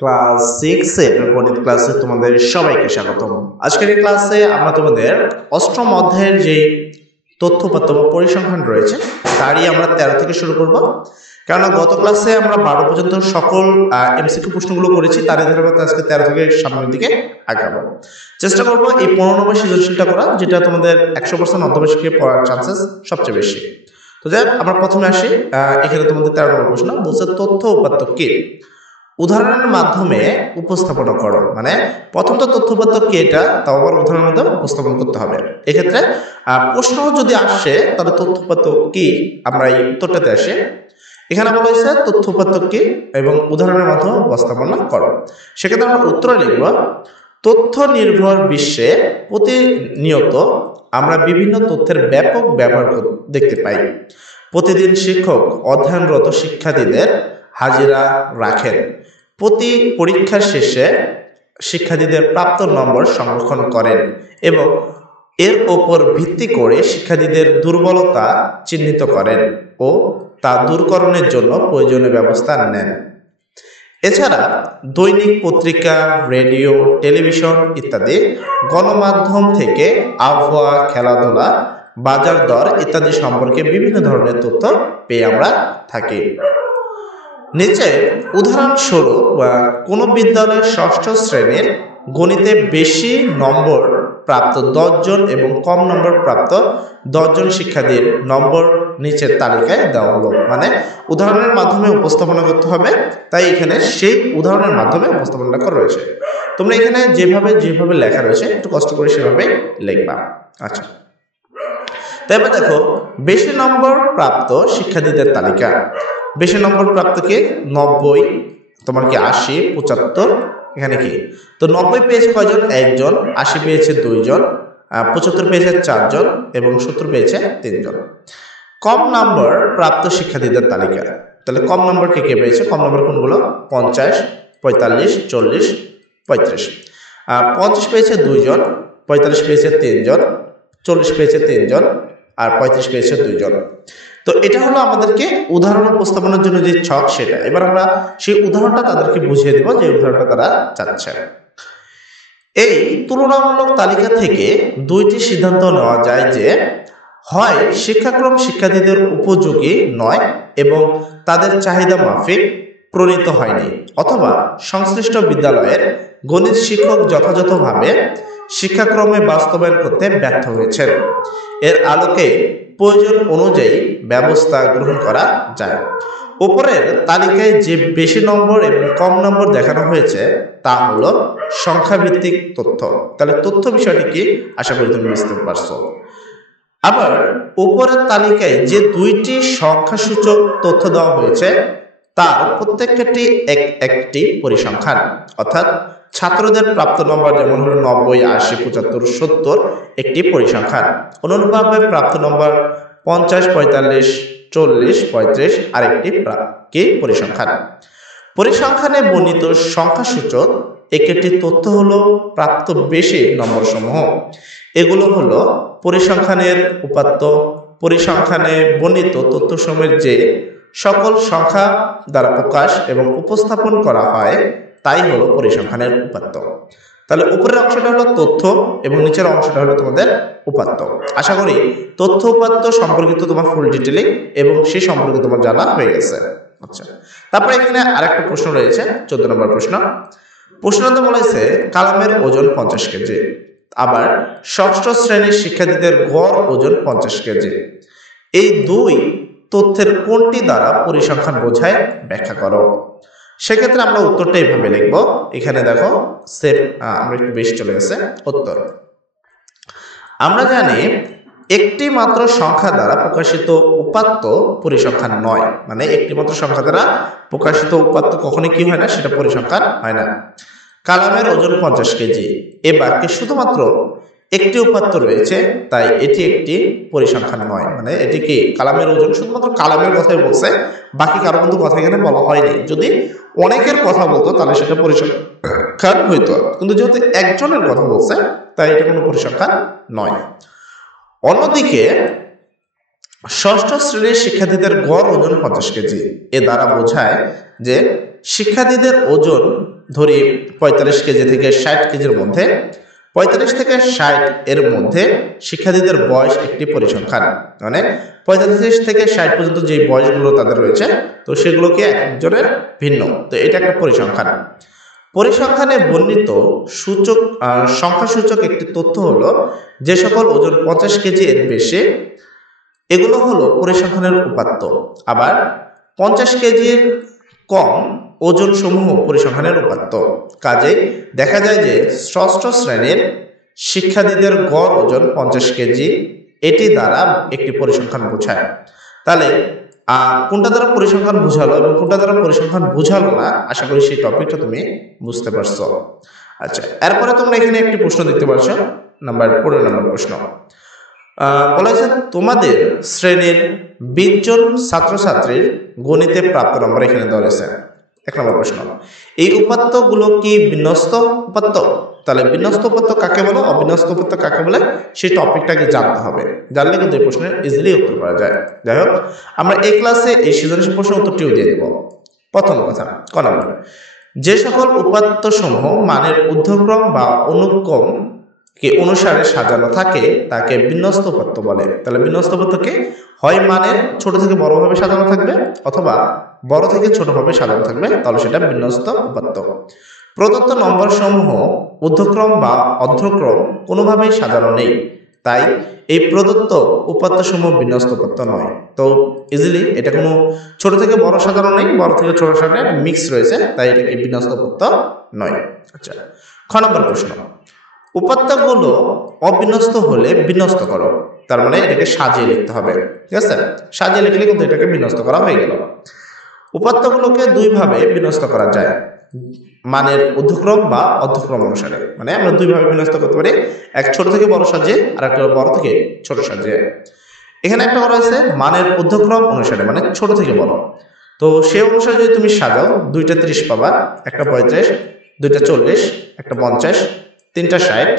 Class 6 এর গণিত ক্লাসে তোমাদের সবাইকে স্বাগতম। আজকের এই ক্লাসে আমরা তোমাদের অষ্টম অধ্যায়ের যে তথ্যপাত্য বা পরিসংখ্যান রয়েছে তারই আমরা 13 থেকে শুরু করব। কারণ গত ক্লাসে আমরা 12 পর্যন্ত সকল এমসিকিউ প্রশ্নগুলো করেছি, তার ধারাবাহিকতা আজকে 13 থেকে সামনের দিকে আগাবো। চেষ্টা করব এই 15 নম্বর সৃজনশীলটা করা, যেটা তোমাদের 100% অর্ধবার্ষিকী পড়ার চান্সেস সবচেয়ে বেশি। তো যাই আমরা প্রথমে আসি। এখানে তোমাদের 13 নম্বর প্রশ্ন বলছে তথ্য উপাত্ত কি? উদাহরণের মাধ্যমে উপস্থাপনা করো। মানে প্রথম তো তথ্য উপাত্ত কি এটা, তাও আবার উদাহরণের মাধ্যমে উপস্থাপন করতে হবে। এক্ষেত্রে প্রশ্ন যদি আসে তাহলে তথ্য উপাত্ত কি আমরা এই উত্তরটাতে আসি। এখানে বলা হয়েছে তথ্য উপাত্ত কি এবং উদাহরণের মাধ্যমে উপস্থাপনা করো। সেক্ষেত্রে আমরা উত্তরে লিখব তথ্য নির্ভর বিশ্বে প্রতিনিয়ত আমরা বিভিন্ন তথ্যের ব্যাপক ব্যবহার দেখতে পাই। প্রতিদিন শিক্ষক অধ্যয়নরত শিক্ষার্থীদের হাজিরা রাখেন। প্রতি পরীক্ষার শেষে শিক্ষার্থীদের প্রাপ্ত নম্বর সংরক্ষণ করেন এবং এর ওপর ভিত্তি করে শিক্ষার্থীদের দুর্বলতা চিহ্নিত করেন ও তা দূরকরণের জন্য প্রয়োজনীয় ব্যবস্থা নেন। এছাড়া দৈনিক পত্রিকা, রেডিও, টেলিভিশন ইত্যাদি গণমাধ্যম থেকে আবহাওয়া, খেলাধুলা, বাজার দর ইত্যাদি সম্পর্কে বিভিন্ন ধরনের তথ্য পেয়ে আমরা থাকি। নিচে উদাহরণস্বরূপ কোনো বিদ্যালয়ের ষষ্ঠ শ্রেণীর গণিতে বেশি নম্বর প্রাপ্ত 10 জন এবং কম নম্বর প্রাপ্ত 10 জন শিক্ষার্থীর নম্বর নিচের তালিকায় দেওয়া হলো। মানে উদাহরণের মাধ্যমে উপস্থাপনা করতে হবে, তাই এখানে সেই উদাহরণের মাধ্যমে উপস্থাপনা করা রয়েছে। তোমরা এখানে যেভাবে লেখা রয়েছে একটু কষ্ট করে সেভাবে লিখবা। আচ্ছা, তাই এবার দেখো বেশি নম্বর প্রাপ্ত শিক্ষার্থীদের তালিকা। বেশি নম্বর প্রাপ্ত কি? 90, তোমার কি 80, 75, এখানে কি? তো 90 পেয়েছে কয়জন? 1 জন, 80 পেয়েছে 2 জন, 75 পেয়েছে 4 জন এবং 70 পেয়েছে 3 জন। কম নম্বর প্রাপ্ত শিক্ষার্থীদের তালিকা। তাহলে কম নম্বর কে পেয়েছে? কম নম্বর কোনগুলো? 50, 45, 40, 35। 50 পেয়েছে 2 জন, 45 পেয়েছে 3 জন, 40 পেয়েছে 3 জন আর 35 পেয়েছে 2 জন। তো এটা হলো আমাদেরকে উদাহরণ উপস্থাপনের জন্য যে ছক, সেটা এবার আমরা সেই উদাহরণটা তাদেরকে বুঝিয়ে দেব যে উদাহরণটা তারা চাচ্ছে। এই তুলনামূলক তালিকা থেকে দুইটি সিদ্ধান্ত নেওয়া যায় যে হয় শিক্ষাক্রম শিক্ষার্থীদের উপযোগী নয় এবং তাদের চাহিদা মাফিক প্রণীত হয়নি, অথবা সংশ্লিষ্ট বিদ্যালয়ের গণিত শিক্ষক যথাযথভাবে শিক্ষাক্রমে বাস্তবায়ন করতে ব্যর্থ হয়েছেন। এর আলোকে প্রয়োজন অনুযায়ী ব্যবস্থা গ্রহণ করা যায়। উপরের তালিকায় যে বেশি নম্বর এবং কম নম্বর দেখানো হয়েছে তা হলো সংখ্যাভিত্তিক তথ্য। তাহলে তথ্য বিষয়টি কি আশা করি তুমি বুঝতে পারছো। আবার উপরের তালিকায় যে দুইটি সংখ্যাসূচক তথ্য দেওয়া হয়েছে তার প্রত্যেকটি একটি পরিসংখ্যান, অর্থাৎ ছাত্রদের প্রাপ্ত নম্বর যেমন হলো 90, 80, 75, 70 একটি পরিসংখ্যান। অনুরূপভাবে প্রাপ্ত নম্বর 50, 45, 40, 35 আরেকটি পরিসংখ্যান। পরিসংখ্যানে বর্ণিত সংখ্যাসূচক একটি তথ্য হলো প্রাপ্ত বেশি নম্বর সমূহ। এগুলো হলো পরিসংখ্যানের উপাত্ত। পরিসংখ্যানে বর্ণিত তথ্যসমূহের যে সকল সংখ্যা দ্বারা প্রকাশ এবং উপস্থাপন করা হয় তাই হলো পরিসংখ্যানের উপাত্ত। তাহলে উপরের অংশটা হলো তথ্য এবং নিচের অংশটা হলো তোমাদের উপাত্ত। আশা করি তথ্য উপাত্ত সম্পর্কিত তোমার ফুল ডিটেইলিং এবং সেই সম্পর্কে তোমার জানা হয়ে গেছে। আচ্ছা, তারপরে এখানে আরেকটা প্রশ্ন রয়েছে, 14 নম্বর প্রশ্ন। প্রশ্নতে বলা হয়েছে কালামের ওজন 50 কেজি, আবার ষষ্ঠ শ্রেণীর শিক্ষার্থীদের গড় ওজন 50 কেজি। এই দুই তথ্যের কোনটি দ্বারা পরিসংখ্যান বোঝায় ব্যাখ্যা করো। সেক্ষেত্রে আমরা উত্তরটা এইভাবে লিখব। এখানে দেখো সেম, আমরা একটু বেশি চলে গেছে উত্তর। আমরা জানি একটি মাত্র সংখ্যা দ্বারা প্রকাশিত উপাত্ত পরিসংখ্যান নয়। মানে একটি মাত্র সংখ্যা দ্বারা প্রকাশিত উপাত্ত কখনোই কি হয় না, সেটা পরিসংখ্যান হয় না। কালামের ওজন 50 কেজি, এ বাক্যে শুধুমাত্র একটি উপাত্ত রয়েছে, তাই এটি একটি পরিসংখ্যান নয়। মানে এটি কি কালামের ওজন শুধুমাত্র কালামের কথাই বলছে, বাকি কারো কিন্তু কথা এখানে বলা হয়নি। যদি অনেকের কথা বলতো তাহলে সেটা পরিসংখ্যান হইতো, কিন্তু যেহেতু একজনের কথা বলছে তাই এটা কোনো পরিসংখ্যান নয়। অন্যদিকে ষষ্ঠ শ্রেণীর শিক্ষার্থীদের গড় ওজন 50 কেজি, এ দ্বারা বোঝায় যে শিক্ষার্থীদের ওজন ধরি 45 কেজি থেকে 60 কেজির মধ্যে, 45 থেকে 60 এর মধ্যে শিক্ষার্থীদের বয়স একটি পরিসংখ্যান, মানে 45 থেকে 60 পর্যন্ত যে বয়সগুলো তাদের রয়েছে তো সেগুলোকে একজনের ভিন্ন, তো এটা একটা পরিসংখ্যান। পরিসংখ্যানে বর্ণিত সূচক সংখ্যাসূচক একটি তথ্য হলো যে সকল ওজন 50 কেজি এর বেশি, এগুলো হলো পরিসংখ্যানের উপাত্ত। আবার 50 কেজির কম ওজন সমূহ পরিসংখ্যানের উপাত্ত। কাজে দেখা যায় যে ষষ্ঠ শ্রেণীর শিক্ষার্থীদের গড় ওজন 50 কেজি, এটি দ্বারা একটি পরিসংখ্যান বোঝায়। তাহলে কোনটা দ্বারা পরিসংখ্যান বোঝালো এবং কোনটা দ্বারা পরিসংখ্যান বোঝালো না, আশা করি সেই টপিকটা তুমি বুঝতে পারছো। আচ্ছা, এরপরে তোমরা এখানে একটি প্রশ্ন দেখতে পাচ্ছ, 15 নম্বর প্রশ্ন। বলা হয়েছে তোমাদের শ্রেণীর 20 জন ছাত্রছাত্রীর গণিতে প্রাপ্ত নম্বর এখানে দেওয়া হয়েছে। 1 নম্বর প্রশ্ন, এই উপাত্তগুলো কি বিন্যস্ত উপাত্ত? তাহলে বিন্যস্ত উপাত্ত কাকে বলে, অবিন্যস্ত উপাত্ত কাকে বলে, সেই টপিকটাকে জানতে হবে। জানলে কিন্তু এই প্রশ্নের ইজিলি উত্তর করা যায়। যাই হোক, আমরা এই ক্লাসে এই সৃজনশীল প্রশ্নের উত্তরটিও দিয়ে দেব। প্রথম কথা, ক নম্বর, যে সকল উপাত্ত সমূহ মানের ঊর্ধ্বক্রম বা অনুক্রম কে অনুসারে সাজানো থাকে তাকে বিন্যস্ত উপাত্ত বলে। তাহলে বিন্যস্ত উপাত্তকে হয় মানের ছোট থেকে বড় ভাবে সাজানো থাকবে অথবা বড় থেকে ছোট ভাবে সাজানো থাকবে, তাহলে সেটা বিন্যস্ত উপাত্ত। প্রদত্ত নম্বর সমূহ ঊর্ধ্বক্রম বা অর্ধক্রম কোনোভাবেই সাজানো নেই, তাই এই প্রদত্ত উপাত্ত সমূহ বিন্যস্ত উপাত্ত নয়। তো ইজিলি এটা কোনো ছোট থেকে বড় সাজানো নেই, বড় থেকে ছোট সাজানো মিক্স রয়েছে, তাই এটাকে বিন্যস্ত উপাত্ত নয়। আচ্ছা, খ নম্বর প্রশ্ন, উপাত্তগুলো অবিন্যস্ত হলে বিন্যস্ত করো। তার মানে এটাকে সাজিয়ে লিখতে হবে। ঠিক আছে, সাজিয়ে লিখলে কিন্তু এটাকে বিন্যস্ত করা হয়ে গেল। উপাত্তগুলোকে দুই ভাবে বিন্যস্ত করা যায়, মানের ঊর্ধ্বক্রম বা অর্ধক্রম অনুসারে। মানে আমরা দুই ভাবে বিন্যস্ত করতে পারি, এক ছোট থেকে বড় সাজিয়ে আর একটা বড় থেকে ছোট সাজিয়ে। এখানে একটা করা হয়েছে মানের ঊর্ধ্বক্রম অনুসারে, মানে ছোট থেকে বড়। তো সে অনুসারে যদি তুমি সাজাও, 2টা 30 পাবা, একটা 35, 2টা 40, একটা 50, 3টা 60,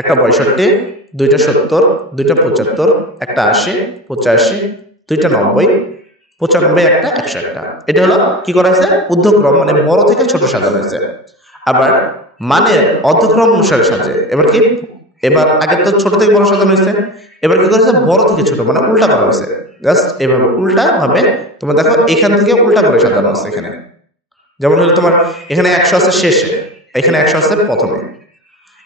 একটা 65, 2টা 70, 2টা 75, একটা 80, 85, 2টা 90, 95, একটা 101টা। এটা হলো কি করা হয়েছে, ঊর্ধ্বক্রম মানে বড় থেকে ছোট সাজানো হয়েছে। আবার মানের অর্ধক্রম অনুসারে সাজে। এবার আগে তো ছোট থেকে বড় সাজানো হয়েছে, এবার কি করেছে, বড় থেকে ছোট, মানে উল্টা করা হয়েছে। জাস্ট এভাবে উল্টা ভাবে তোমরা দেখো, এখান থেকে উল্টা করে সাজানো আছে। এখানে যেমন হলো তোমার এখানে 100 আছে শেষে, এখানে 100 আছে প্রথমে,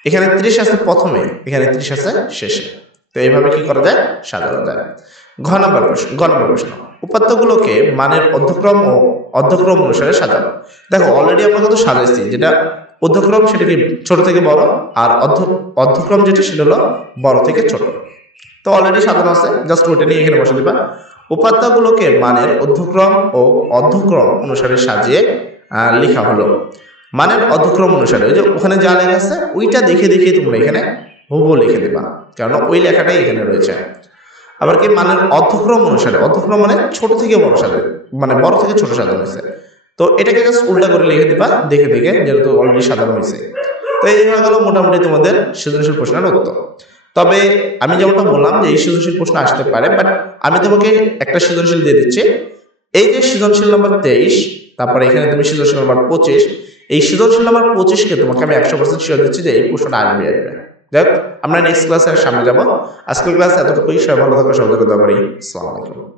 এখানে 30 আছে প্রথমে, এখানে 30 আছে শেষে। তো এইভাবে কি করা যায়, সাজানো যায়। ঘ নম্বর প্রশ্ন, উপাত্তগুলোকে মানের অর্ধক্রম ও অর্ধক্রম অনুসারে সাজানো। দেখো অলরেডি আমরা কত সাজাইছি, যেটা ঊর্ধ্বক্রম সেটা কি ছোট থেকে বড়, আর অর্ধক্রম যেটা সেটা হলো বড় থেকে ছোট। তো অলরেডি সাজানো আছে, জাস্ট ওইটা নিয়ে এখানে বসে দিবা। উপাত্তগুলোকে মানের ঊর্ধ্বক্রম ও অর্ধক্রম অনুসারে সাজিয়ে লেখা হলো। মানের অর্ধক্রম অনুসারে ওই যে ওখানে যা লেখা আছে ওইটা দেখে দেখে তোমরা এখানে হুবহু লিখে দিবা, কারণ ওই লেখাটাই এখানে রয়েছে। আবার কি মানের অর্ধক্রম অনুসারে, অর্ধক্রম মানে ছোট থেকে বড় সাজানো, মানে বড় থেকে ছোট সাজানো হয়েছে। তো এটাকে জাস্ট উল্টা করে লিখে দিবা দেখে দেখে, যেহেতু অলরেডি সাজানো হয়েছে। তো এই হয়ে গেল মোটামুটি তোমাদের সৃজনশীল প্রশ্নের উত্তর। তবে আমি যেমনটা বললাম যে এই সৃজনশীল প্রশ্ন আসতে পারে, বাট আমি তোমাকে একটা সৃজনশীল দিয়ে দিচ্ছি। এই যে সৃজনশীল নাম্বার 23, তারপরে এখানে তুমি সৃজনশীল নাম্বার 25, এই সৃজনশীল নাম্বার 25কে তোমাকে আমি 100% শিওর দিচ্ছি যে এই প্রশ্নটা আসবে। দেখ আমরা নেক্সট ক্লাসে সামনে যাব। আজকের ক্লাস এতটুকুই। সবাই ভালো থাকো, সবাইকে দোয়া করি। আসসালামু আলাইকুম।